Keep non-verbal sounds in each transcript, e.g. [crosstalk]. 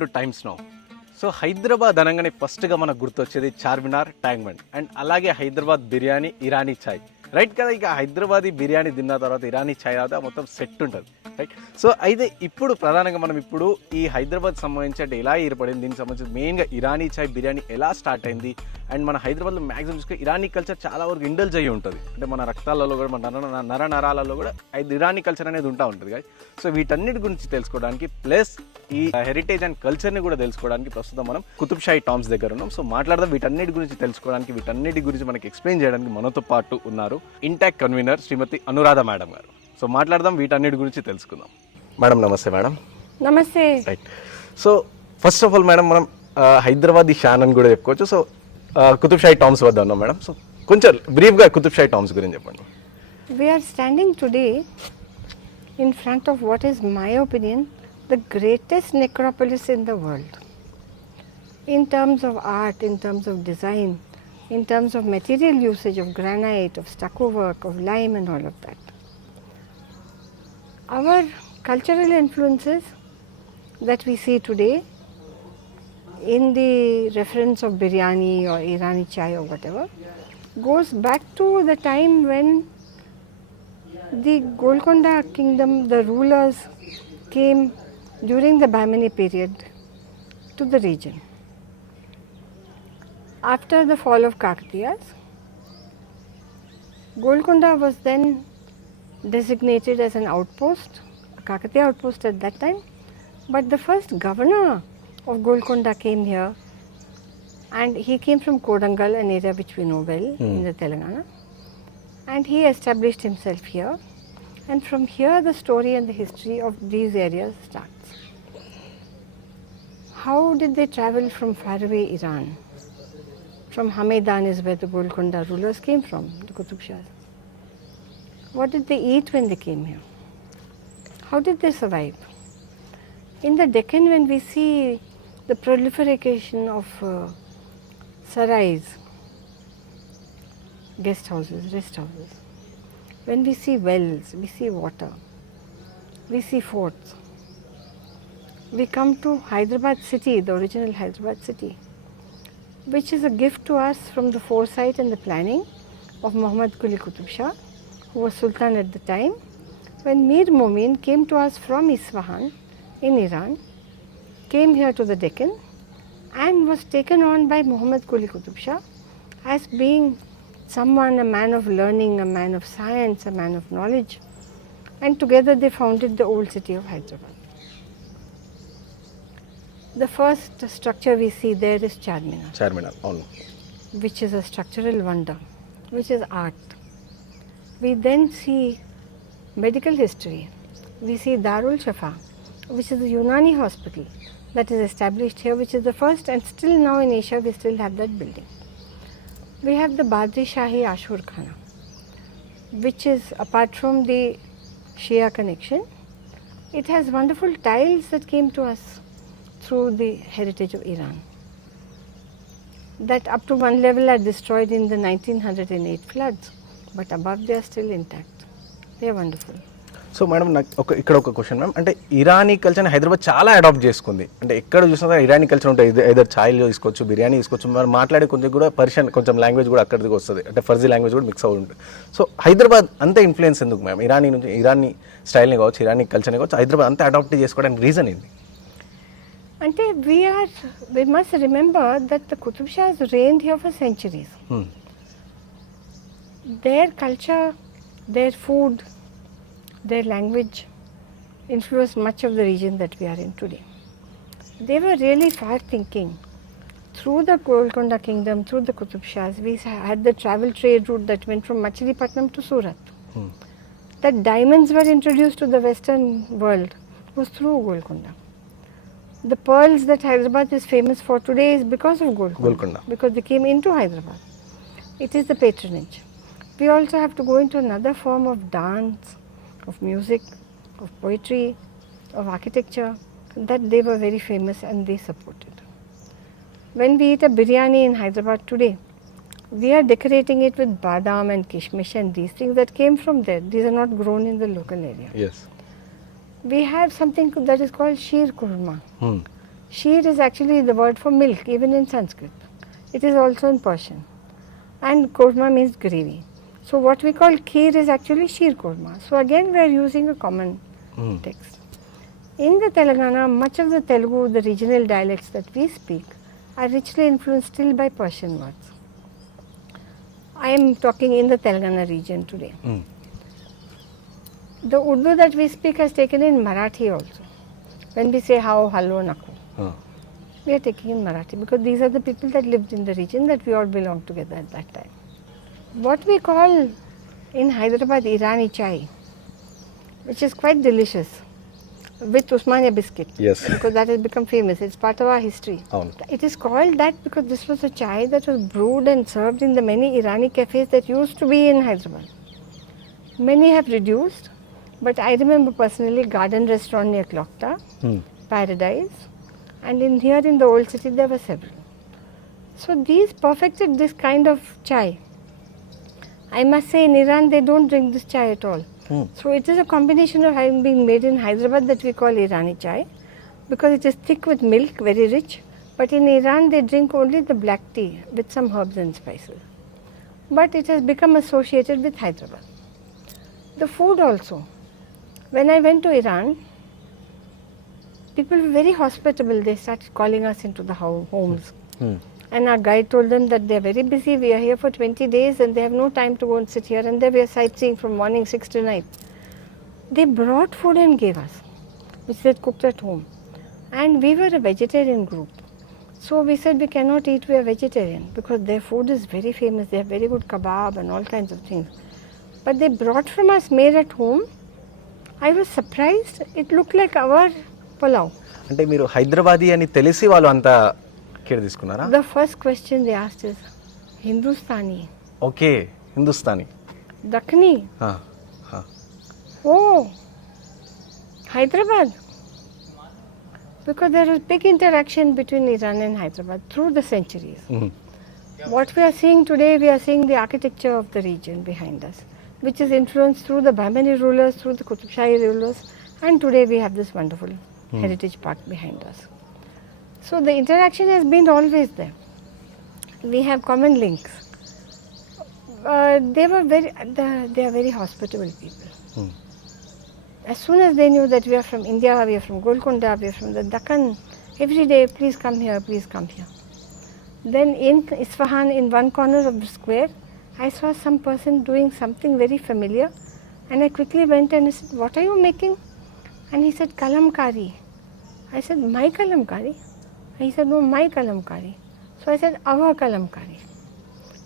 Welcome to Times Now. So Hyderabad అనగానే ఫస్ట్గా మనకు గుర్తొచ్చేది చార్మినార్ ట్యాంక్ బండ్ అండ్ అలాగే హైదరాబాద్ బిర్యానీ ఇరానీ చాయ్. రైట్ కదా? ఇక హైదరాబాదీ బిర్యానీ తిన్న తర్వాత ఇరానీ చాయ్ తర్వాత మొత్తం సెట్ ఉంటుంది. రైట్? సో అయితే ఇప్పుడు ప్రధానంగా మనం ఇప్పుడు ఈ హైదరాబాద్ సంబంధించి అంటే ఎలా ఏర్పడింది? దీనికి సంబంధించి మెయిన్గా ఇరానీ చాయ్ బిర్యానీ ఎలా స్టార్ట్ అయింది? అండ్ మన హైదరాబాద్లో మ్యాక్సిమం చూసుకుంటే ఇరానీ కల్చర్ చాలా వరకు ఇండల్జ్ అయ్యి ఉంటుంది. అంటే మన రక్తాలలో కూడా మన నర నర నరాలలో కూడా ఇరానీ కల్చర్ అనేది ఉంటా ఉంటుంది కదా సో వీటన్నిటి గురించి తెలుసుకోవడానికి ప్లస్ ఈ హెరిటేజ్ అండ్ కల్చర్ని కూడా తెలుసుకోవడానికి ప్రస్తుతం మనం కుతుబ్ షాహీ టామ్స్ దగ్గర ఉన్నాం. సో మాట్లాడదాం వీటన్నిటి గురించి తెలుసుకోవడానికి వీటన్నిటి గురించి మనకి ఎక్స్ప్లెయిన్ చేయడానికి మనతో పాటు ఉన్నారు INTACH convener Shrimati Anuradha madam గారు. సో మాట్లాడదాం వీటన్నిటి గురించి తెలుసుకుందాం. మేడం నమస్తే మేడం. నమస్తే. Right so first of all madam మనం హైదరాబాదీ షాన్ అని కూడా చెప్పుకోవచ్చు. సో కుతుబ్ షాహీ టామ్స్ వద్ద ఉన్నాం మేడం. సో కొంచెం బ్రీఫ్గా కుతుబ్ షాహీ టామ్స్ గురించి చెప్పండి. Are standing today in front of what is my opinion the greatest necropolis in the world. In terms of art in terms of design in terms of material usage of granite of stucco work of lime and all of that. Our cultural influences that we see today in the reference of biryani or irani chai or whatever goes back to the time when the Golconda kingdom, the rulers came during the Bahmani period to the region. After the fall of Kakatiyas, Golconda was then designated as an outpost, a Kakatiya outpost at that time. But the first governor of Golconda came here and he came from Kodangal, an area which we know well in hmm. the Telangana and he established himself here and from here the story and the history of these areas starts how did they travel from faraway iran from hamedan is where the golconda rulers came from the qutub shahs what did they eat when they came here how did they survive in the deccan when we see the proliferation of uh, sarais guest houses, rest houses. When we see wells, we see water, we see forts. We come to Hyderabad city, the original Hyderabad city, which is a gift to us from the foresight and the planning of Muhammad Quli Qutub Shah, who was Sultan at the time, when Mir Momin came to us from Isfahan in Iran, came here to the Deccan, and was taken on by Muhammad Quli Qutub Shah as being someone, a man of learning, a man of science, a man of knowledge. And together they founded the old city of Hyderabad. The first structure we see there is Charminar, Charminar అవును which is a structural wonder, which is art. We then see medical history. We see Darul Shafa, which is a Unani hospital that is established here, which is the first, and still now in Asia we still have that building. We have the Badri Shahi Ashur Khana, which is apart from the Shia connection, it has wonderful tiles that came to us through the heritage of Iran. That up to one level are destroyed in the 1908 floods, but above they are still intact. They are wonderful. So madam నాకు ఒక ఇక్కడ ఒక question ma'am అంటే ఇరానీ కల్చర్ని హైదరాబాద్ చాలా adapt చేసుకుంది అంటే ఎక్కడ చూసినా ఇరానీ కల్చర్ ఉంటుంది ఏదో చాయ్లో తీసుకోవచ్చు బిర్యానీ తీసుకోవచ్చు మరి మాట్లాడే కొంచెం కూడా పర్షియన్ కొంచెం లాంగ్వేజ్ కూడా అక్కడికి వస్తుంది అంటే ఫర్జీ లాంగ్వేజ్ కూడా మిక్స్ అవుతుంది సో హైదరాబాద్ అంత ఇన్ఫ్లుయెన్స్ ఎందుకు మ్యామ్ ఇరానీ నుంచి ఇరానీ స్టైల్ని కావచ్చు ఇరానీ కల్చర్ని కావచ్చు హైదరాబాద్ అంత అడాప్ట్ చేసుకోవడానికి రీజన్ ఏంటి Ante, we are, we must remember that the Qutub Shahs reigned here for centuries. Hmm. Their culture, their food, their language influenced much of the region that we are in today. They were really far thinking. Through the Golconda kingdom, through the Qutub Shahs, we had the travel trade route that went from Machilipatnam to Surat. Hmm. That diamonds were introduced to the Western world was through Golconda. The pearls that Hyderabad is famous for today is because of Golconda. Golconda. Because they came into Hyderabad. It is the patronage. We also have to go into another form of dance, of music, of poetry, of architecture that they were very famous and they supported. When we eat a biryani in Hyderabad today, we are decorating it with badam and kishmish and these things that came from there. These are not grown in the local area. Yes we have something that is called sheer kurma. Hmm. Sheer is actually the word for milk, even in Sanskrit. It is also in Persian. And korma means gravy. So what we call kheer is actually sheer korma. So again we are using a common Hmm. text. In the Telangana, much of the Telugu, the regional dialects that we speak, are richly influenced still by Persian words. I am talking in the Telangana region today. Hmm the Urdu that we speak has taken in Marathi also. When we say how, hello, nako, huh. we are taking in Marathi because these are the people that lived in the region that we all belonged together at that time. What we call in Hyderabad Irani chai, which is quite delicious, with Usmania biscuit. Yes. Because that has become famous. It's part of our history. Oh. It is called that because this was a chai that was brewed and served in the many Irani cafes that used to be in Hyderabad. Many have reduced but I remember personally Garden Restaurant near Klokta, Hmm. Paradise, and in here in the old city there were several. So these perfected this kind of chai. I must say in Iran they don't drink this chai at all. Hmm. So it is a combination of having been made in Hyderabad that we call Irani chai because it is thick with milk, very rich. But in Iran they drink only the black tea with some herbs and spices. But it has become associated with Hyderabad. The food also. When I went to Iran, people were very hospitable. They started calling us into the homes. Hmm. And our guide told them that they are very busy. We are here for 20 days and they have no time to go and sit here. And they were sightseeing from morning 6 to night. They brought food and gave us, which they cooked at home. And we were a vegetarian group. So we said we cannot eat, we are vegetarian because their food is very famous. They have very good kebab and all kinds of things. But they brought from us made at home. I was surprised. It looked like our pulao. అంటే మీరు హైదరాబాదీ అని తెలిసి వాళ్ళు అంత care తీసుకున్నారా The first question they asked is Hindustani, okay Hindustani ఆ. Oh, Hyderabad. Because there is big interaction between Iran and Hyderabad through the centuries. Mhm. What we are seeing today, we are seeing the architecture of the region behind us, which is influenced through the Bahmani rulers, through the Qutub Shahi rulers, and today we have this wonderful heritage park behind us. So the interaction has been always there. We have common links. Uh, they were very, the, they are very hospitable people. Hmm. As soon as they knew that we are from India, we are from Golconda, we are from the Deccan, every day, please come here, please come here. Then in Isfahan, in one corner of the square, I saw some person doing something very familiar, and I quickly went and I said, "What are you making?" And he said, "Kalamkari." I said, "My kalamkari." And he said, "No, my kalamkari." So I said, "Our kalamkari."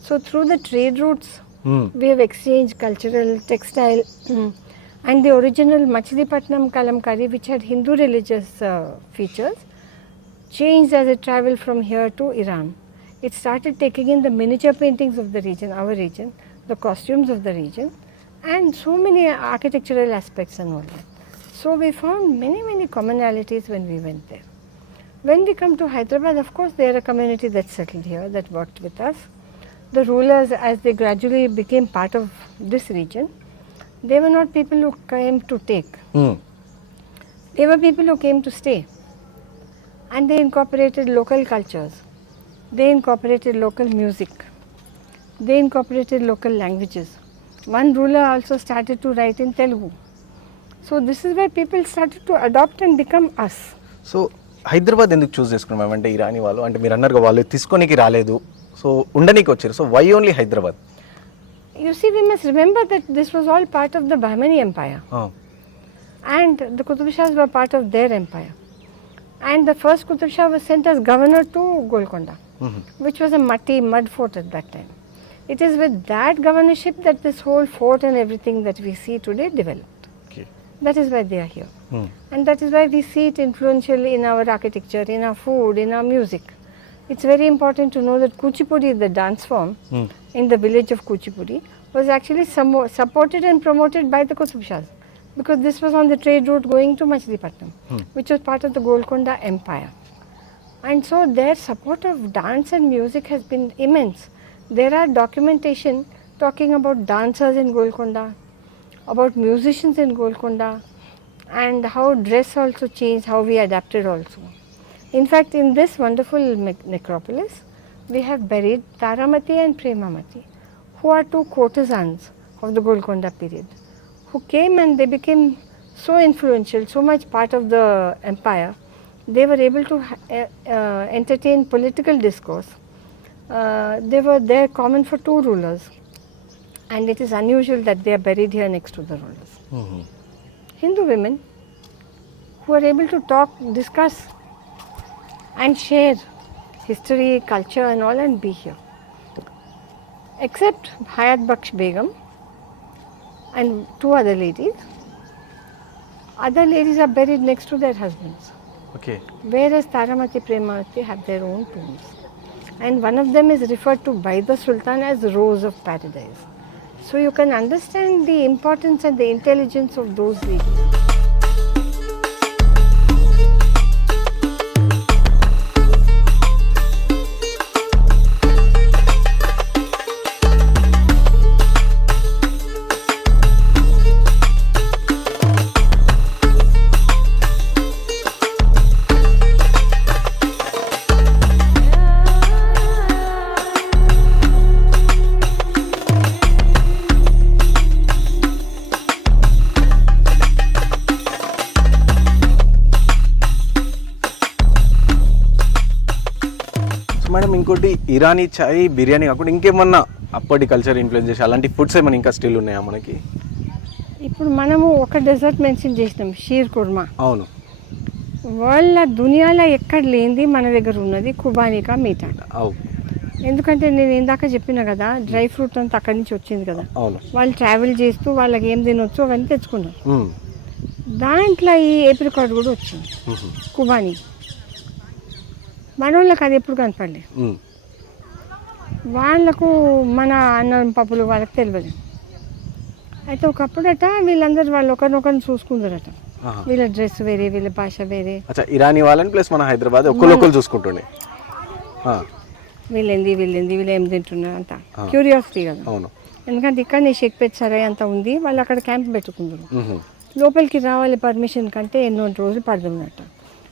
So through the trade routes, Hmm. we have exchanged cultural, textile, mm, [clears throat] and the original Machilipatnam Kalamkari, which had Hindu religious uh, features, changed as it traveled from here to Iran. It started taking in the miniature paintings of the region, our region, the costumes of the region, and so many architectural aspects and all that. So we found many, many commonalities when we went there. When we come to Hyderabad, of course, they are a community that settled here, that worked with us. The rulers, as they gradually became part of this region, they were not people who came to take. Hmm. They were people who came to stay. And they incorporated local cultures. They incorporated local music. They incorporated local languages. One ruler also started to write in Telugu. So this is where people started to adopt and become us. So Hyderabad ఎందుకు choose చేసుకున్నాం ma'am అంటే ఇరానీ వాళ్ళు అంటే మీరు అన్నారు వాళ్ళు తీసుకోనికి రాలేదు సో ఉండనీకి వచ్చారు so why only Hyderabad You see, we must remember that this was all part of the Bahmani Empire. and the Qutub Shahs were part of their empire. And the first Qutub Shah was sent as governor to Golconda, which was a muddy mud fort at that time. It is with that governorship that this whole fort and everything that we see today developed. Okay That is why they are here. Hmm. And that is why we see it influential in our architecture, in our food, in our music. It's very important to know that Kuchipudi, the dance form hmm. in the village of Kuchipudi, was actually sommo- supported and promoted by the Qutub Shahs because this was on the trade route going to Machilipatnam, hmm. which was part of the Golconda Empire. And so their support of dance and music has been immense. There are documentation talking about dancers in Golconda, about musicians in Golconda, and how dress also changed, how we adapted also. In fact, in this wonderful necropolis, we have buried Taramati and Premamati, who are two courtesans of the Golconda period, who came and they became so influential, so much part of the empire. They were able to uh, uh, entertain political discourse. Uh, they were there common for two rulers, and it is unusual that they are buried here next to the rulers. Hindu women who are able to talk, discuss, and share history, culture, and all, and be here. Except Hayat Baksh Begum and two other ladies. Other ladies are buried next to their husbands, okay whereas Taramati Premamati have their own tombs. And one of them is referred to by the Sultan as Rose of Paradise. So you can understand the importance and the intelligence of those ladies. ఇంకోటి ఇరానీ చాయ్ బిర్యానీ కాకుండా ఇంకేమన్నా అప్పటి culture influence చేసి అలాంటి foods ఏమైనా ఇంకా still ఉన్నాయా మనకి? ఇప్పుడు మనము ఒక డెజర్ట్ మెన్షన్ చేసినాం షీర్ కుర్మా. అవును. వాళ్ళ దునియాలో ఎక్కడ లేనిది మన దగ్గర ఉన్నది కుబానికా మీఠా. ఎందుకంటే నేను ఇందాక చెప్పిన కదా డ్రై ఫ్రూట్ అంతా అక్కడి నుంచి వచ్చింది కదా. అవును. వాళ్ళు ట్రావెల్ చేస్తూ వాళ్ళకి ఏం తినొచ్చు అవన్నీ తెచ్చుకున్నారు. దాంట్లో ఈ ఏప్రికాట్ కూడా వచ్చింది. కుబాని. మన వాళ్ళకి అది ఎప్పుడు కనపడలేదు. వాళ్ళకు మన అన్నం పప్పులు వాళ్ళకి తెలియదు అయితే ఒకప్పుడట వీళ్ళందరూ వాళ్ళు ఒకరినొకరిని చూసుకుందరట. వీళ్ళ డ్రెస్ వేరే వీళ్ళ భాష వేరే. ఇరానీ వాళ్ళని ప్లస్ మన హైదరాబాద్ ఒకరు చూసుకుంటుండే. వీళ్ళేంది వీళ్ళేంది వీళ్ళు ఏం తింటున్నారు అంత. క్యూరియాసిటీ కదా. అవును. ఎందుకంటే ఇక్కడ షేక్ పెట్ సరాయ్ అంత ఉంది వాళ్ళు అక్కడ క్యాంప్ పెట్టుకుందరు. లోపలికి రావాలి పర్మిషన్ కంటే ఎన్నో రోజులు పడుతున్నట్ట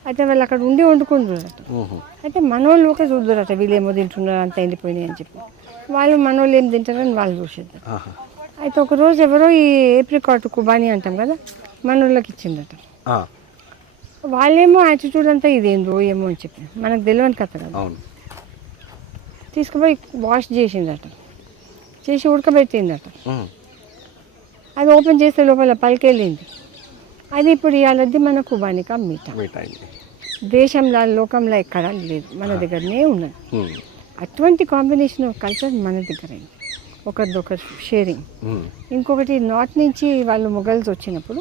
అయితే వాళ్ళు అక్కడ ఉండి వండుకుంటున్నారట. అయితే మనోళ్ళు ఒక చూద్దరట వీళ్ళు ఏమో తింటున్నారు అంత ఎండిపోయినాయి అని చెప్పి. వాళ్ళు మనోళ్ళు ఏం తింటారని వాళ్ళు ఆహా. అయితే ఒక రోజు ఎవరో ఈ ఏప్రికాట్ కుబాని అంటాం కదా మనోళ్ళకి ఇచ్చిందట. వాళ్ళేమో యాటిట్యూడ్ అంతా ఇదేందో ఏమో అని చెప్పి. మనకు తెలియని కథ కదా. తీసుకుపోయి వాష్ చేసిందట. చేసి ఉడకబెట్టిందట. అది ఓపెన్ చేస్తే లోపల పలికెళ్ళింది. అది ఇప్పుడు ఇవాళది మన కుబానికా మీట. దేశంలో లోకంలో ఎక్కడా లేదు. మన దగ్గరనే ఉన్నది. అటువంటి కాంబినేషన్ ఆఫ్ కల్చర్ మన దగ్గర ఒకరిదొకరు షేరింగ్. ఇంకొకటి నార్త్ నుంచి వాళ్ళు మొఘల్స్ వచ్చినప్పుడు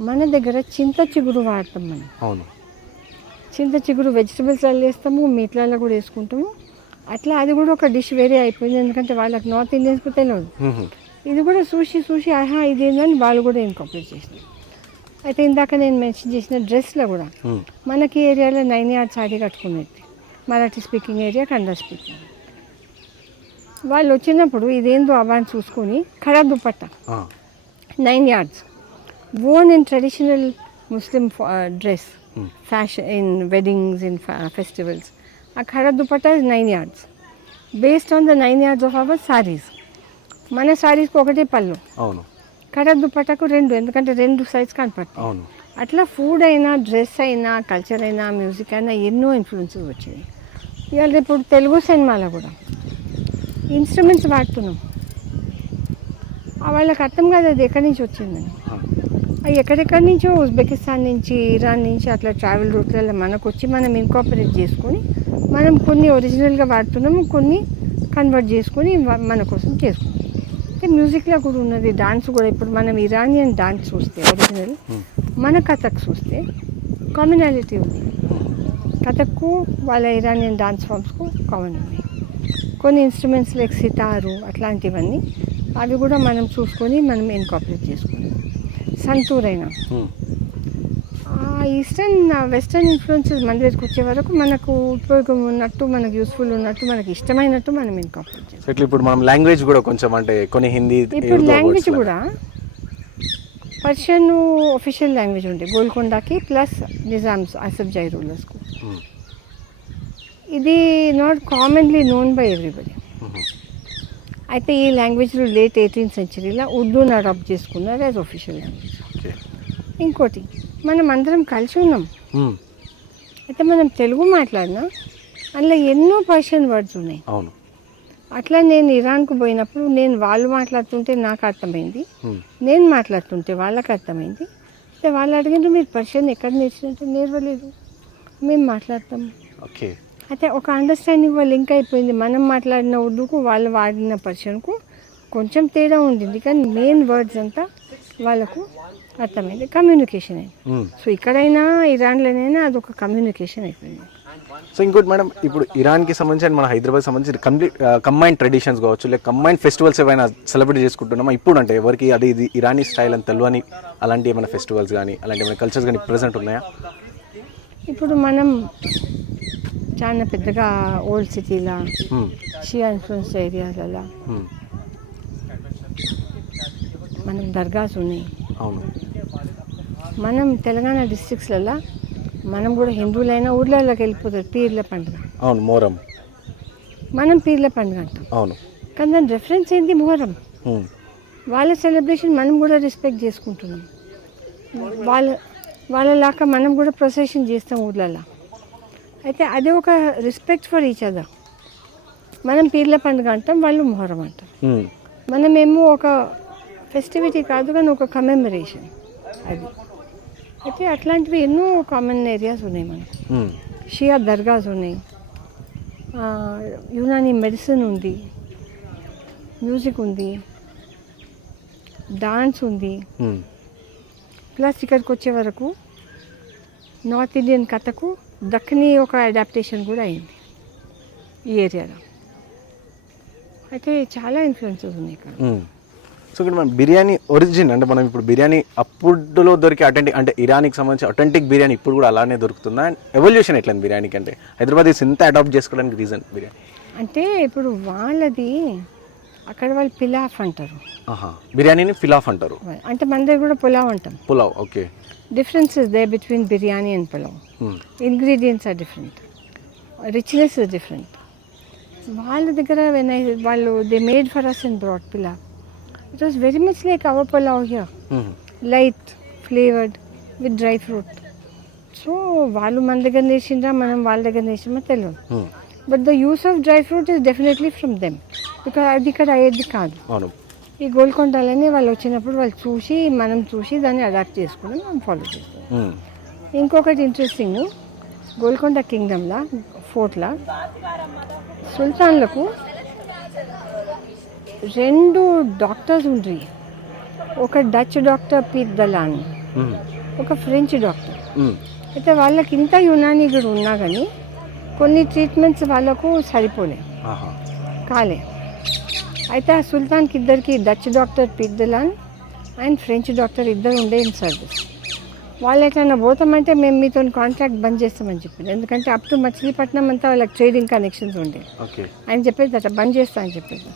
మన దగ్గర చింత చిగురు వాడతాం మనం. అవును. చింత చిగురు వెజిటబుల్స్ వేస్తాము మీట్లలో కూడా వేసుకుంటాము. అట్లా అది కూడా ఒక డిష్ వేరే అయిపోయింది. ఎందుకంటే వాళ్ళకి నార్త్ ఇండియన్స్కి తెలియదు. ఇది కూడా చూసి చూసి ఆహా ఇదేందని వాళ్ళు కూడా ఇన్కాపరేట్ చేసినారు అయితే ఇందాక నేను మెన్షన్ చేసిన డ్రెస్లో కూడా hmm. మనకి ఏరియాలో nine yard sorry కట్టుకునేది. Marathi speaking area Kannada speaking వాళ్ళు వచ్చినప్పుడు ఇదేందో అవ్వా అని చూసుకొని ఖరాబ్ dupatta nine yards worn in traditional Muslim dress fashion in weddings in festivals ఆ ఖరాబ్ dupatta nine yards based on the nine yards of our saris మన శారీస్కి ఒకటే పళ్ళు. కడ దుపట్టకు రెండు ఎందుకంటే రెండు సైజ్ కనపడతాయి. అవును. అట్లా ఫుడ్ అయినా డ్రెస్ అయినా కల్చర్ అయినా మ్యూజిక్ అయినా ఎన్నో ఇన్ఫ్లుయెన్సెస్ వచ్చాయి. ఇవాళ ఇప్పుడు తెలుగు సినిమాలో కూడా. ఇన్స్ట్రుమెంట్స్ వాడుతున్నాం. వాళ్ళకి అర్థం కాదు అది ఎక్కడి నుంచి వచ్చిందని. అవి ఎక్కడెక్కడి నుంచో ఉజ్బెకిస్తాన్ నుంచి ఇరాన్ నుంచి అట్లా ట్రావెల్ రూట్లలో మనకు వచ్చి మనం ఇన్కాపరేట్ చేసుకొని మనం కొన్ని ఒరిజినల్గా వాడుతున్నాము కొన్ని కన్వర్ట్ చేసుకొని మన కోసం చేసుకుంటాం అంటే మ్యూజిక్లో కూడా ఉన్నది డాన్స్ కూడా. ఇప్పుడు మనం ఇరానియన్ డాన్స్ చూస్తే ఒరిజినల్ మ్మ్. మన కథక్ చూస్తే కామనాలిటీ ఉంది. కథక్కు వాళ్ళ ఇరానియన్ డాన్స్ ఫామ్స్కు కామన్ ఉన్నాయి. కొన్ని ఇన్స్ట్రుమెంట్స్ లైక్ సితారు అట్లాంటివన్నీ అవి కూడా మనం చూసుకొని మనం ఇన్కాపరేట్ చేసుకున్నాం సంతూర్ అయినా మ్మ్. ఈస్టర్న్ వెస్టర్న్ ఇన్ఫ్లుయెన్సెస్ మన దగ్గరికి వచ్చే వరకు మనకు ఉపయోగం ఉన్నట్టు మనకు యూస్ఫుల్ ఉన్నట్టు మనకి ఇష్టమైనట్టు మనం చేస్తాం సో ఇట్లా ఇప్పుడు మనం లాంగ్వేజ్ కూడా కొంచెం అంటే కొన్ని హిందీ ఇప్పుడు లాంగ్వేజ్. కూడా పర్షియన్ ఒఫిషియల్ లాంగ్వేజ్ ఉండే గోల్కొండకి ప్లస్ నిజామ్స్ అసబ్జాయి రూలర్స్కు మ్మ్. ఇది not commonly known by everybody. అయితే ఈ లాంగ్వేజ్లో లేట్ ఎయిటీన్త్ సెంచరీలో ఉర్దూని అడాప్ట్ చేసుకున్నారు యాజ్ ఒఫిషియల్ లాంగ్వేజ్ ఇంకోటి మనం అందరం కలిసి ఉన్నాం. అయితే మనం తెలుగు మాట్లాడినా అందులో ఎన్నో పర్షియన్ వర్డ్స్ ఉన్నాయి అవును. అట్లా నేను ఇరాన్కు పోయినప్పుడు నేను వాళ్ళు మాట్లాడుతుంటే నాకు అర్థమైంది. నేను మాట్లాడుతుంటే వాళ్ళకి అర్థమైంది. అయితే వాళ్ళు అడిగినారు మీరు పర్షియన్ ఎక్కడ నేర్చినట్టు నేర్వలేదు. మేము మాట్లాడతాం. ఓకే. అయితే ఒక అండర్స్టాండింగ్ వాళ్ళు లింక్ అయిపోయింది. మనం మాట్లాడిన ఉర్దూకు వాళ్ళు వాడిన పర్షియన్కు కొంచెం తేడా ఉండింది. కానీ మెయిన్ వర్డ్స్ అంతా వాళ్ళకు అర్థమైంది. కమ్యూనికేషన్ అయింది. సో ఇక్కడైనా ఇరాన్లోనైనా అదొక కమ్యూనికేషన్ అయిపోయింది. సో ఇంకోటి మేడం ఇప్పుడు ఇరాన్కి సంబంధించి మన హైదరాబాద్ సంబంధించి కంప్లీట్ కంబైన్ ట్రెడిషన్స్ కావచ్చు లేక కంబైన్ ఫెస్టివల్స్ ఏమైనా సెలబ్రేట్ చేసుకుంటున్నామా? ఇప్పుడు అంటే ఎవరికి అది ఇది ఇరానీ స్టైల్ అని తెలియని అలాంటి ఏమైనా ఫెస్టివల్స్ కానీ అలాంటి ఏమైనా కల్చర్స్ కానీ ప్రెసెంట్ ఉన్నాయా? ఇప్పుడు మనం చాలా పెద్దగా ఓల్డ్ సిటీలా. షియా ఇన్ఫ్లుయెన్స్ ఏరియాలలో. మనం దర్గాస్ ఉన్నాయి. అవును. మనం తెలంగాణ డిస్ట్రిక్ట్స్లలో మనం కూడా హిందువులైనా ఊర్లలోకి వెళ్ళిపోతారు పీర్ల పండుగ. అవును మోరం మనం పీర్ల పండుగ అంటాం. అవును. కానీ దాని రెఫరెన్స్ ఏంటి మొహరం. వాళ్ళ సెలబ్రేషన్ మనం కూడా రెస్పెక్ట్ చేసుకుంటున్నాం. వాళ్ళ వాళ్ళలాగా మనం కూడా ప్రొసెషన్ చేస్తాం ఊర్లలో అయితే అదే ఒక రెస్పెక్ట్ ఫర్ ఈచ్ అదర్ మనం పీర్ల పండుగ అంటాం వాళ్ళు మొహరం అంటాం మ్మ్. మనమేమో ఒక ఫెస్టివిటీ కాదు కానీ ఒక కమెమరేషన్ అది. అయితే అట్లాంటివి ఎన్నో కామన్ ఏరియాస్ ఉన్నాయి మనకి. షియా దర్గాస్ ఉన్నాయి. యునాని మెడిసిన్ ఉంది. మ్యూజిక్ ఉంది. డాన్స్ ఉంది. ప్లస్ ఇక్కడికి వచ్చే వరకు నార్త్ ఇండియన్ కథకు దక్కని ఒక అడాప్టేషన్ కూడా అయింది ఈ ఏరియాలో అయితే చాలా ఇన్ఫ్లుయెన్సెస్ ఉన్నాయి ఇక్కడ. సో ఇక్కడ మనం బిర్యానీ ఒరిజిన్ అంటే మనం ఇప్పుడు బిర్యానీ అప్పుడులో దొరికే అటెంటిక్ అంటే ఇరానికి సంబంధించి అటెంటిక్ బిర్యానీ ఇప్పుడు కూడా అలానే దొరుకుతుందా? అండ్ ఎవల్యూషన్ ఎట్లా బిర్యానీకి అంటే? హైదరాబాద్ ఇంత అడాప్ట్ చేసుకోవడానికి రీజన్ బిర్యానీ. అంటే ఇప్పుడు వాళ్ళది అక్కడ వాళ్ళు పిలాఫ్ అంటారు. ఆహా బిర్యానీని ఫిలాఫ్ అంటారు. అంటే మన దగ్గర కూడా పులావ్ అంటాం. Pulao okay. Difference is the between biryani and pulao. Ingredients are different richness is different వాళ్ళ దగ్గర వెన్ ఐ వాళ్ళు they made for us and brought pulao. It was very much like our pulao here. Light flavoured with dry fruit so వాళ్ళు మన దగ్గర నేసిండ్రా మనం వాళ్ళ దగ్గర నేసామో తెలియదు. But the use of dry fruit is definitely from them because అది ఇక్కడ అయ్యేది కాదు. ఈ గోల్కొండలని వాళ్ళు వచ్చినప్పుడు వాళ్ళు చూసి మనం చూసి దాన్ని అడాప్ట్ చేసుకుని మనం ఫాలో చేస్తాం. మ్మ్. ఇంకొకటి ఇంట్రెస్టింగ్ గోల్కొండ కింగ్డమ్లా ఫోర్ట్లా సుల్తాన్లకు రెండు డాక్టర్స్ ఉండ్రి. ఒక డచ్ డాక్టర్ పీట్ దలాన్. ఒక ఫ్రెంచ్ డాక్టర్ మ్మ్. అయితే వాళ్ళకి ఇంత యునానీ కూడా ఉన్నా కానీ కొన్ని ట్రీట్మెంట్స్ వాళ్ళకు సరిపోలే. కాలే. అయితే ఆ సుల్తాన్కి ఇద్దరికి Dutch doctor Piet Dalan and French doctor ఇద్దరు ఉండే ఇన్ సర్వీస్ వాళ్ళు ఎట్లన్నా పోతామంటే మేము మీతో కాంట్రాక్ట్ బంద్ చేస్తామని చెప్పింది ఎందుకంటే అప్ టు మచిలీపట్నం అంతా వాళ్ళకి ట్రేడింగ్ కనెక్షన్స్ ఉండే. ఆయన చెప్పేది అట్లా బంద్ చేస్తా అని చెప్పేది.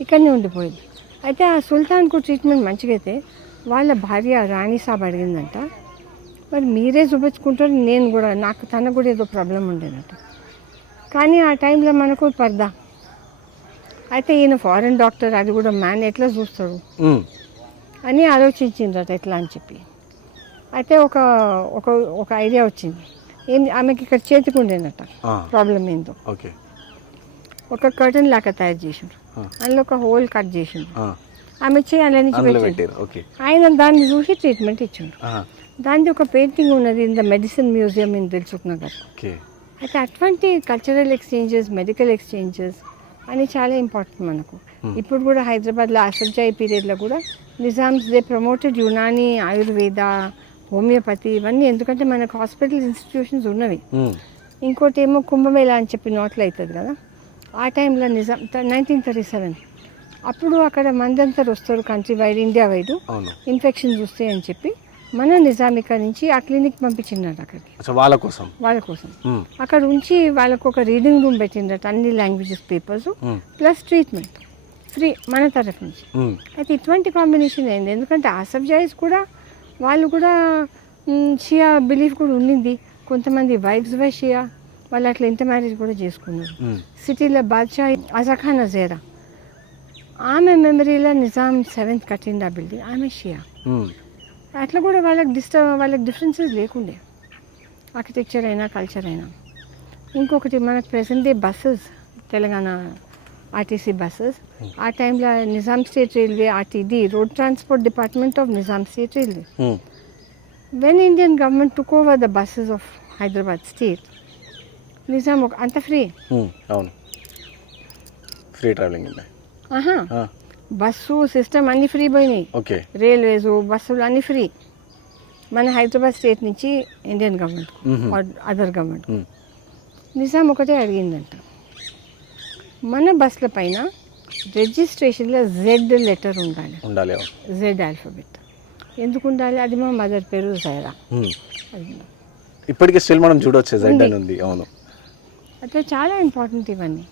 ఇక్కడనే ఉండిపోయింది. అయితే ఆ సుల్తాన్కు ట్రీట్మెంట్ మంచిగా అయితే వాళ్ళ భార్య రాణి సాబ్ అడిగిందంట మరి మీరే చూపించుకుంటారు నేను కూడా నాకు తనకు కూడా ఏదో ప్రాబ్లం ఉండేనట కానీ ఆ టైంలో మనకు పర్దా? అయితే ఈయన ఫారెన్ డాక్టర్ అది కూడా మ్యాన్ ఎట్లా చూస్తాడు. అని ఆలోచించిందట ఎట్లా అని చెప్పి. అయితే ఒక ఒక ఒక ఐడియా వచ్చింది. ఏం ఆమెకి ఇక్కడ చేతికి ఉండేనట. ఆ. ప్రాబ్లం ఏందో. ఓకే. ఒక కర్టన్ లాగా తయారు చేసిండ్రు. అందులో ఒక హోల్ కట్ చేసిండ్రు. ఆమె చేయాలని నుంచి ఆయన దాన్ని చూసి ట్రీట్మెంట్ ఇచ్చిండ్రు. దానికి ఒక పెయింటింగ్ ఉన్నది in the medicine museum in okay. అయితే అటువంటి కల్చరల్ ఎక్స్చేంజెస్ మెడికల్ ఎక్స్చేంజెస్ అని చాలా ఇంపార్టెంట్ మనకు. ఇప్పుడు కూడా హైదరాబాద్లో అసర్జాయి పీరియడ్లో కూడా Nizams they promoted Unani Ayurveda homeopathy ఇవన్నీ ఎందుకంటే మనకు హాస్పిటల్ ఇన్స్టిట్యూషన్స్ ఉన్నవి. ఇంకోటి ఏమో కుంభమేళా అని చెప్పి నోట్లో అవుతుంది కదా. ఆ టైంలో నిజాం నైన్టీన్ థర్టీ సెవెన్ అప్పుడు అక్కడ మందంతరు వస్తారు కంట్రీ వైడ్ ఇండియా వైడ్ అవును. ఇన్ఫెక్షన్స్ వస్తాయి అని చెప్పి మన నిజామికా నుంచి ఆ క్లినిక్ పంపించిండట అక్కడికి. వాళ్ళ కోసం? వాళ్ళ కోసం. అక్కడ ఉంచి వాళ్ళకు ఒక రీడింగ్ రూమ్ పెట్టిండట అన్ని languages papers. Plus treatment free మన తరఫు నుంచి. అయితే ఇటువంటి కాంబినేషన్ అయింది ఎందుకంటే ఆ సబ్జెక్ట్స్ కూడా వాళ్ళు కూడా షియా బిలీఫ్ కూడా ఉండింది కొంతమంది వైఫ్స్ వై షియా. వాళ్ళు అట్లా ఇంత మ్యారేజ్ కూడా చేసుకున్నారు. సిటీలో బాద్షా అజాఖాన్ అజేరా ఆమె మెమరీలో నిజాం సెవెంత్ కట్టింది ఆ బిల్డింగ్ ఆమె షియా. అట్లా కూడా వాళ్ళకి డిస్టర్బ్ వాళ్ళకి డిఫరెన్సెస్ లేకుండే. ఆర్కిటెక్చర్ అయినా కల్చర్ అయినా. ఇంకొకటి మనకు present day buses Telangana RTC buses ఆ టైంలో Nizam state railway RTD road transport department of Nizam state railway. When Indian government took over the buses of Hyderabad state Nizam ఒక అంత free మ్మ్. అవును. ఫ్రీ ట్రావెలింగ్ బస్సు సిస్టమ్ అన్నీ free పోయినాయి. Okay railways బస్సులు అన్నీ ఫ్రీ మన Hyderabad state నుంచి Indian government. Other government. Nizam ఒకటే అడిగిందంట. మన బస్సుల పైన రిజిస్ట్రేషన్లో జెడ్ లెటర్ ఉండాలి. ఉండాలి. జెడ్ ఆల్ఫాబెట్ ఎందుకు ఉండాలి? అది మా మదర్ పేరు. అది. ఇప్పటికీ స్టిల్ మనం చూడవచ్చు జెడ్. అని ఉంది అవును. అట్లా చాలా ఇంపార్టెంట్ ఇవన్నీ.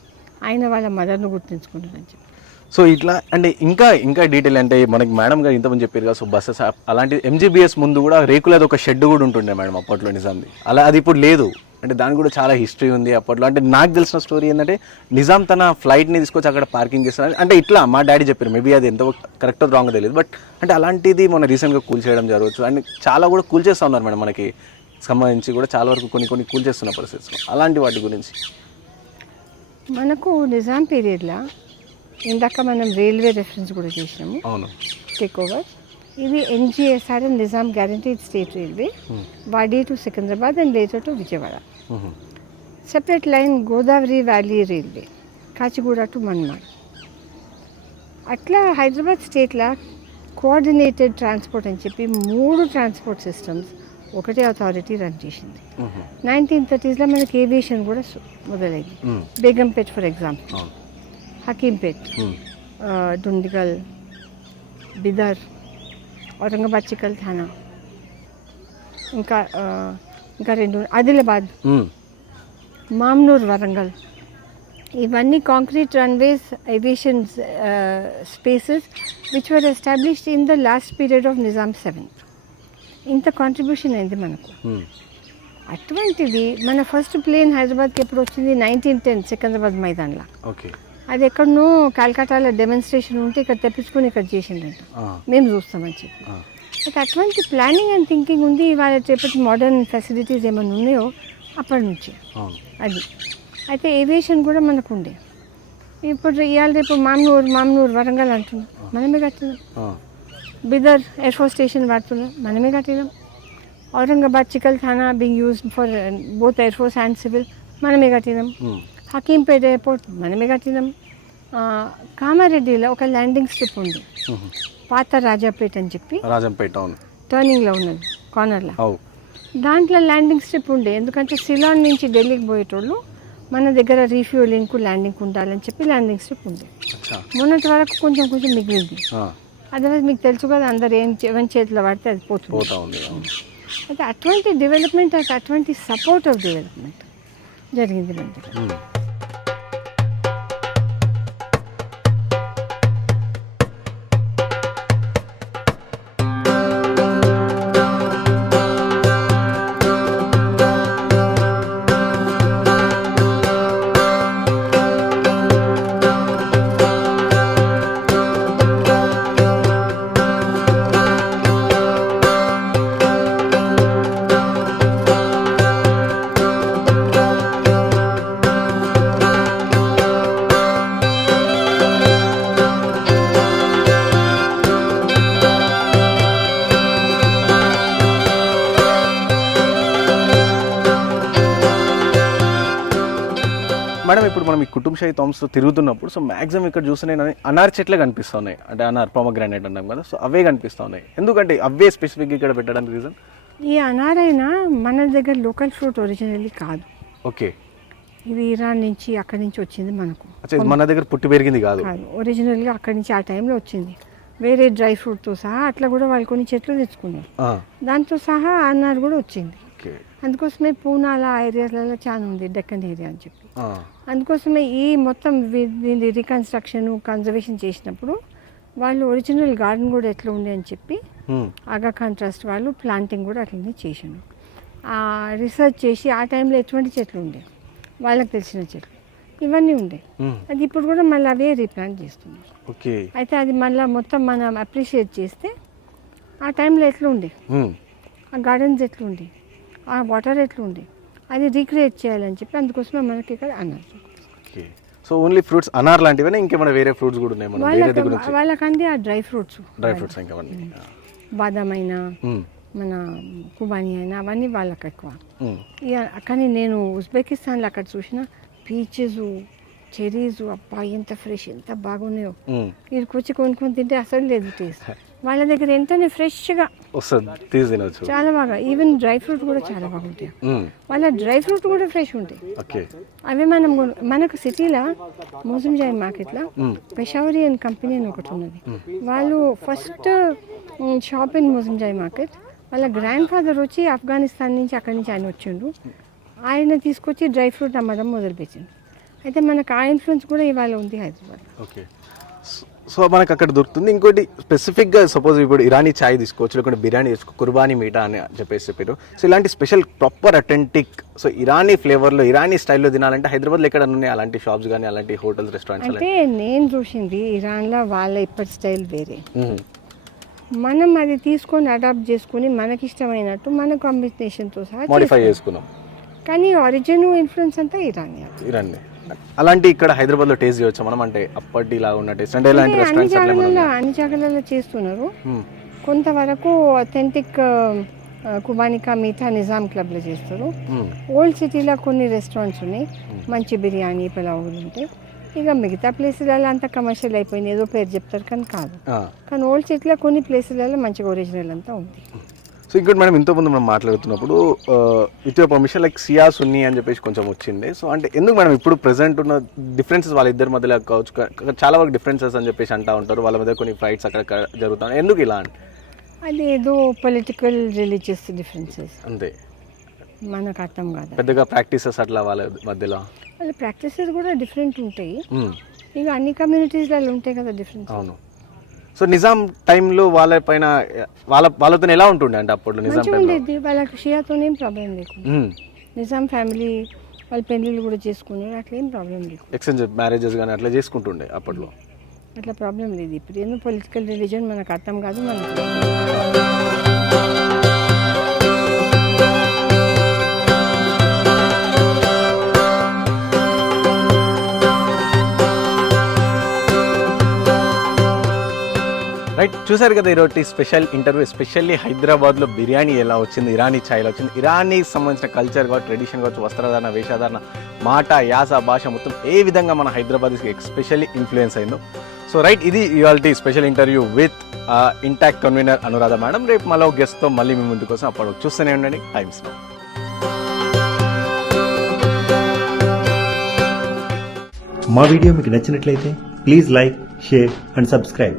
ఆయన వాళ్ళ మదర్ను గుర్తుంచుకుంటారని చెప్పి. సో ఇట్లా అంటే ఇంకా ఇంకా డీటెయిల్ అంటే మనకి మేడం గారు ఇంతమంది చెప్పారు కదా సో బస్సెస్ అలాంటి ఎంజీబీఎస్ ముందు కూడా రేకులది ఒక షెడ్ కూడా ఉంటుండే మేడం అప్పట్లో నిజాంది అలా అది ఇప్పుడు లేదు. అంటే దానికి కూడా చాలా హిస్టరీ ఉంది అప్పట్లో. అంటే నాకు తెలిసిన స్టోరీ ఏంటంటే నిజాం తన ఫ్లైట్ని తీసుకొచ్చి అక్కడ పార్కింగ్ చేస్తున్నారు. అంటే ఇట్లా మా డాడీ చెప్పారు మేబీ అది ఎంత కరెక్ట్ రాంగ్ తెలియదు బట్ అంటే అలాంటిది మన రీసెంట్గా కూల్ చేయడం జరగవచ్చు. అండ్ చాలా కూడా కూల్ చేస్తూ ఉన్నారు మేడం మనకి. సంబంధించి కూడా చాలా వరకు కొన్ని కొన్ని కూల్ చేస్తున్న పరిస్థితులు. అలాంటి వాటి గురించి. మనకు నిజాం పీరియడ్లో ఇందాక మనం రైల్వే రెఫరెన్స్ కూడా చేసినాము. అవును. టేక్ ఓవర్ ఇది NGSR and Nizam guaranteed state railway Wadi to Secunderabad and later to Vijayawada. Separate line Godavari valley railway Kacheguda to Manmad. అట్లా హైదరాబాద్ స్టేట్లో కోఆర్డినేటెడ్ ట్రాన్స్పోర్ట్ అని చెప్పి మూడు ట్రాన్స్పోర్ట్ సిస్టమ్స్ ఒకటే అథారిటీ రన్ చేసింది. నైన్టీన్ థర్టీస్లో మనకి ఏవియేషన్ కూడా మొదలైంది. మ్మ్. Begumpet for example Hakimpet Dundigal Bidar Aurangabad Chikalthana. ఇంకా ఇంకా రెండు ఆదిలాబాద్. మ్మ్. మామ్నూర్ వరంగల్. ఇవన్నీ concrete runways aviation spaces which were established in the last period of Nizam seventh ఇంత కాంట్రిబ్యూషన్ అయింది మనకు. అటువంటిది మన ఫస్ట్ ప్లేన్ హైదరాబాద్కి ఎప్పుడు వచ్చింది? నైన్టీన్ టెన్ సికింద్రాబాద్ మైదాన్లో. ఓకే. అది ఎక్కడనో కలకత్తాలో డెమాన్స్ట్రేషన్ ఉంటే ఇక్కడ తెప్పించుకొని ఇక్కడ చేసిండంట ఆ, మేము చూస్తామని చెప్పి. అయితే అటువంటి ప్లానింగ్ అండ్ థింకింగ్ ఉంది ఇవాళ రేపటి మోడర్న్ ఫెసిలిటీస్ ఏమైనా ఉన్నాయో అప్పటి నుంచి. అది. అయితే ఏవియేషన్ కూడా మనకు ఉండే. ఇప్పుడు ఇవాళ రేపు మామ్నూర్ మామ్నూర్ వరంగల్ అంటున్నాం. మనమే కట్టినాం. బిదర్ ఎయిర్ ఫోర్స్ స్టేషన్ వాడుతున్నాం. మనమే కట్టినాం. Aurangabad Chikalthana being used for both air force and civil మనమే కట్టినాం. హకీంపేట ఎయిర్పోర్ట్ మనమే కట్టినాం. కామారెడ్డిలో ఒక ల్యాండింగ్ స్ట్రిప్ ఉంది. పాత రాజాపేట అని చెప్పి. రాజంపేట అవును. టర్నింగ్లో ఉన్నది కార్నర్లో దాంట్లో ల్యాండింగ్ స్ట్రిప్ ఉండే. ఎందుకంటే సిలాన్ నుంచి ఢిల్లీకి పోయేటోళ్ళు మన దగ్గర రీఫ్యూలింగ్కు ల్యాండింగ్ ఉండాలని చెప్పి ల్యాండింగ్ స్ట్రిప్ ఉంది మొన్నటి వరకు కొంచెం కొంచెం మిగిలింది. అదర్వైజ్ మీకు తెలుసు కదా అందరు ఏం ఎవరి చేతిలో పడితే అది పోతుంది. అయితే అటువంటి డెవలప్మెంట్ అయితే అటువంటి సపోర్ట్ ఆఫ్ డెవలప్మెంట్ జరిగింది మన మనం ఈ కుటుంబ షాయి థామ్స్తో తిరుగుతున్నప్పుడు సో మాక్సిమం ఇక్కడ చూస్తే నేను అనార్ చెట్లే కనిపిస్తున్నాయి. అంటే అనార్ గ్రానైట్ అన్నాం కదా సో అవే కనిపిస్తా ఉన్నాయి ఎందుకంటే అవే స్పెసిఫిక్ ఇక్కడ పెట్టడానికి రీజన్ ఈ అనారైనా మన దగ్గర లోకల్ ఫ్రూట్ ఒరిజినల్లీ కాదు. ఓకే. ఇది ఇరాన్ నుంచి అక్కడి నుంచి వచ్చింది మనకు. మన దగ్గర పుట్టి పెరిగింది కాదు. ఒరిజినల్గా అక్కడి నుంచి ఆ టైంలో వచ్చింది. వేరే డ్రై ఫ్రూట్తో సహా అట్లా కూడా వాళ్ళు కొన్ని చెట్లు తెచ్చుకున్నారు. దాంతో సహా అన్నారు కూడా వచ్చింది. అందుకోసమే పూనాల ఆ ఏరియాలలో చాలా ఉంది డెక్కన్ ఏరియా అని చెప్పి. అందుకోసమే ఈ మొత్తం దీని రీకన్స్ట్రక్షన్ కన్జర్వేషన్ చేసినప్పుడు వాళ్ళు ఒరిజినల్ గార్డెన్ కూడా ఎట్లా ఉంది అని చెప్పి. ఆగా ట్రస్ట్ వాళ్ళు ప్లాంటింగ్ కూడా అట్లనే చేసాను ఆ రీసెర్చ్ చేసి ఆ టైంలో ఎటువంటి చెట్లు ఉండే? వాళ్ళకి తెలిసిన చెట్లు. ఇవన్నీ ఉండే. అది ఇప్పుడు కూడా మళ్ళీ అవే రీప్లాంట్ చేస్తున్నారు. ఓకే. అయితే అది మళ్ళీ మొత్తం మనం అప్రిషియేట్ చేస్తే ఆ టైంలో ఎట్లా ఉండే? మ్మ్. ఆ గార్డెన్స్ ఎట్లా ఉండే? ఆ వాటర్ ఎట్లా ఉండే అది రీక్రియేట్ చేయాలని చెప్పి అందుకోసమే మనకి ఇక్కడ అన్నారు. సో ఓన్లీ ఫ్రూట్స్ అనార్ లాంటివి ఇంకేమైనా వేరే ఫ్రూట్స్ కూడా ఉన్నాయి మనం? వేరే వాళ్ళకి దగ్గర నుంచి వాళ్ళకంది ఆ డ్రై ఫ్రూట్స్. డ్రై ఫ్రూట్స్ బాదం అయినా. మన కుబానీ అయినా అవన్నీ వాళ్ళకి ఎక్కువ. ఇక కానీ నేను ఉజ్బెకిస్తాన్లో అక్కడ చూసిన పీచెస్ చెరీస్ అబ్బా ఎంత ఫ్రెష్ ఎంత బాగున్నాయో. వీరికి వచ్చి కొనుక్కొని తింటే అసలు లేదు టేస్ట్. [laughs] వాళ్ళ దగ్గర ఎంతనే ఫ్రెష్గా వస్తుంది తీసి చాలా బాగా. ఈవెన్ డ్రై ఫ్రూట్ కూడా చాలా బాగుంటాయి. వాళ్ళ డ్రై ఫ్రూట్ కూడా ఫ్రెష్ ఉంటాయి. ఓకే. అవి మనం మనకు సిటీలో మోసంజాయి మార్కెట్లో. పెషావరి అని కంపెనీ అని ఒకటి ఉన్నది. వాళ్ళు first shop in Mozamjahi market. వాళ్ళ గ్రాండ్ ఫాదర్ వచ్చి ఆఫ్ఘనిస్తాన్ నుంచి అక్కడి నుంచి ఆయన వచ్చిండు. ఆయన తీసుకొచ్చి డ్రై ఫ్రూట్ అమ్మడం మొదలుపెట్టిండు. అయితే మనకు ఆ ఇన్ఫ్లుయెన్స్ కూడా ఇవాళ ఉంది హైదరాబాద్ ఓకే. సో- మనకు అక్కడ దొరుకుతుంది. ఇంకోటి స్పెసిఫిక్గా సపోజ్ ఇప్పుడు ఇరానీ చాయ్ తీసుకోవచ్చు లేకుంటే బిర్యానీ తీసుకో కుర్బానీ మీఠా అని చెప్పేసి చెప్పారు. సో ఇలాంటి special proper authentic so Irani ఫ్లేవర్లో Irani స్టైల్లో తినాలంటే హైదరాబాద్లో ఎక్కడ ఉన్నాయి అలాంటి షాప్స్ కానీ అలాంటి హోటల్స్ రెస్టారెంట్స్ అంటే నేను చూసింది ఇరాన్లో వాళ్ళ ఇప్పటి స్టైల్ వేరే. మనం అది తీసుకొని అడాప్ట్ చేసుకొని మనకి ఇష్టమైనట్టు మన కాంబినేషన్తో సహా మోడిఫై. చేసుకున్నాం. కానీ ఒరిజిన్ ఇన్ఫ్లుయెన్స్ అంతా ఇరానీ ఇరానీ అలాంటి ఇక్కడ హైదరాబాద్లో టేస్ట్ చేయవచ్చు మనం? అంటే అప్పటి లాగా ఉన్న టేస్ట్. అంటే ఇలాంటి అన్ని రెస్టారెంట్స్ అట్లా ఏమైనా జాగాలలో ఉన్నాయా? అన్ని జాగాలలో చేస్తున్నారు. మ్మ్. కొంతవరకు అథెంటిక్ కుబానికా మిఠా నిజాం క్లబ్లో చేస్తారు. మ్మ్. ఓల్డ్ సిటీలో కొన్ని రెస్టారెంట్స్ ఉన్నాయి. మంచి బిర్యానీ పులావులు ఉంటాయి ఇక మిగతా ప్లేసులలో అంతా కమర్షియల్ అయిపోయింది. ఏదో పేరు చెప్తారు కానీ కాదు. ఆ. కానీ ఓల్డ్ సిటీలో కొన్ని ప్లేసులలో మంచిగా ఒరిజినల్ అంతా ఉంది. సో ఇంకోటి మనం ఇంతకుముందు మనం మాట్లాడుతున్నప్పుడు with your permission like Shia Sunni అని చెప్పేసి కొంచెం వచ్చింది. సో అంటే ఎందుకు మనం ఇప్పుడు ప్రెసెంట్ ఉన్న డిఫరెన్సెస్ వాళ్ళ ఇద్దరి మధ్యలో కావచ్చు చాలా వరకు డిఫరెన్సెస్ అని చెప్పేసి అంటా ఉంటారు. వాళ్ళ మధ్య కొన్ని ఫైట్స్ అక్కడ జరుగుతాయి ఎందుకు ఇలా అది ఏదో పొలిటికల్ రిలీజియస్ డిఫరెన్సెస్ అంతే. మనకు అర్థం కాదు. పెద్దగా ప్రాక్టీసెస్ అట్లా వాళ్ళ మధ్యలో? వాళ్ళ ప్రాక్టీసెస్ కూడా డిఫరెంట్ ఉంటాయి. మ్మ్. ఇక అన్ని కమ్యూనిటీస్లలో ఉంటాయి కదా డిఫరెన్స్ అవును. సో నిజాం టైంలో వాళ్ళ పైన వాళ్ళ వాళ్ళతో ఎలా ఉంటుండే అంటే అప్పుడు నిజాం మంచిగా ఉండేది. వాళ్ళకి షియాతోనేం ప్రాబ్లం లేకుండా. నిజాం ఫ్యామిలీ వాళ్ళ పెళ్ళిళ్ళు కూడా చేసుకున్నారు అట్లా ఏం ప్రాబ్లం లేదు ఎక్స్చేంజ్ మ్యారేజెస్ కానీ అట్లా చేసుకుంటుండే అప్పట్లో? అట్లా ప్రాబ్లం లేదు ఇప్పుడు. ఏదో పొలిటికల్ రిలీజన్ మనకు అర్థం కాదు మనకు. రైట్ చూసారు కదా ఈరోజు స్పెషల్ ఇంటర్వ్యూ ఎస్పెషల్లీ హైదరాబాద్లో బిర్యానీ ఎలా వచ్చింది ఇరానీ ఛాయ్ ఎలా వచ్చింది. ఇరానీకి సంబంధించిన కల్చర్ కావచ్చు ట్రెడిషన్ కావచ్చు వస్త్రధారణ వేషధారణ మాట యాస భాష మొత్తం ఏ విధంగా మన హైదరాబాద్కి ఎస్పెషల్లీ ఇన్ఫ్లుయెన్స్ అయిందో. సో రైట్ ఇది ఇవాళ special interview with INTACH convener Anuradha madam. రేపు మళ్ళీ గెస్ట్తో మళ్ళీ మీ ముందు కోసం అప్పుడు చూస్తూనే ఉండండి. టైమ్స్ నో మా వీడియో మీకు నచ్చినట్లయితే please like share and subscribe